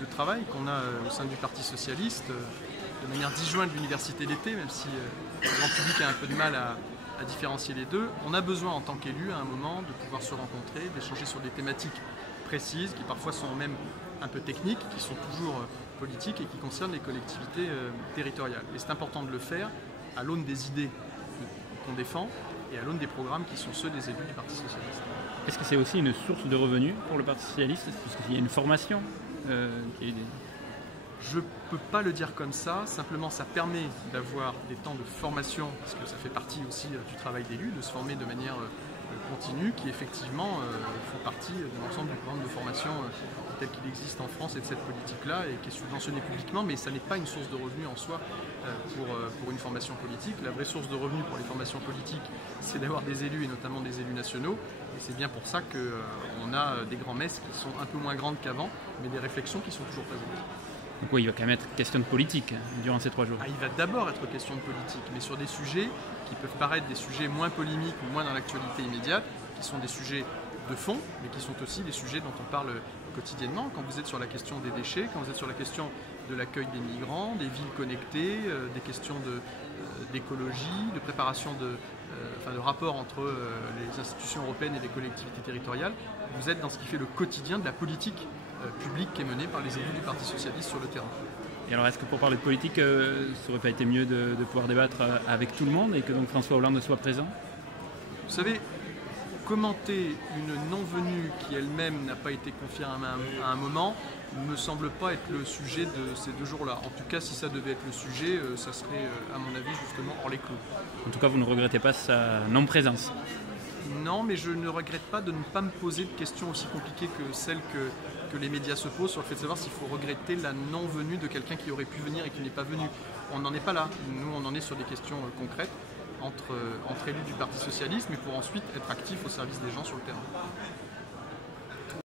de travail qu'on a au sein du Parti Socialiste, de manière disjointe de l'université d'été, même si le grand public a un peu de mal à différencier les deux. On a besoin en tant qu'élu à un moment de pouvoir se rencontrer, d'échanger sur des thématiques précises, qui parfois sont même un peu techniques, qui sont toujours politiques et qui concernent les collectivités territoriales. Et c'est important de le faire à l'aune des idées qu'on défend et à l'aune des programmes qui sont ceux des élus du Parti Socialiste. Est-ce que c'est aussi une source de revenus pour le Parti Socialiste? Parce qu'il y a une formation Je ne peux pas le dire comme ça, simplement ça permet d'avoir des temps de formation, parce que ça fait partie aussi du travail d'élu, de se former de manière continue, qui effectivement font partie de l'ensemble du programme de formation tel qu'il existe en France et de cette politique-là, et qui est subventionné publiquement, mais ça n'est pas une source de revenus en soi pour une formation politique. La vraie source de revenus pour les formations politiques, c'est d'avoir des élus, et notamment des élus nationaux, et c'est bien pour ça qu'on a des grands-messes qui sont un peu moins grandes qu'avant, mais des réflexions qui sont toujours présentes. Donc oui, il va quand même être question de politique durant ces 3 jours. Il va d'abord être question de politique, mais sur des sujets qui peuvent paraître des sujets moins polémiques ou moins dans l'actualité immédiate, qui sont des sujets de fond, mais qui sont aussi des sujets dont on parle quotidiennement. Quand vous êtes sur la question des déchets, quand vous êtes sur la question de l'accueil des migrants, des villes connectées, des questions d'écologie, de préparation de rapport entre les institutions européennes et les collectivités territoriales, vous êtes dans ce qui fait le quotidien de la politique publique qui est menée par les élus du Parti Socialiste sur le terrain. Et alors, est-ce que pour parler de politique, ça n'aurait pas été mieux de pouvoir débattre avec tout le monde et que donc François Hollande soit présent? Vous savez, commenter une non-venue qui elle-même n'a pas été confirmée à un moment ne me semble pas être le sujet de ces 2 jours-là. En tout cas, si ça devait être le sujet, ça serait, à mon avis, justement hors les clous. En tout cas, vous ne regrettez pas sa non-présence? Non, mais je ne regrette pas de ne pas me poser de questions aussi compliquées que celles que les médias se posent sur le fait de savoir s'il faut regretter la non-venue de quelqu'un qui aurait pu venir et qui n'est pas venu. On n'en est pas là. Nous, on en est sur des questions concrètes entre élus du Parti Socialiste, mais pour ensuite être actifs au service des gens sur le terrain.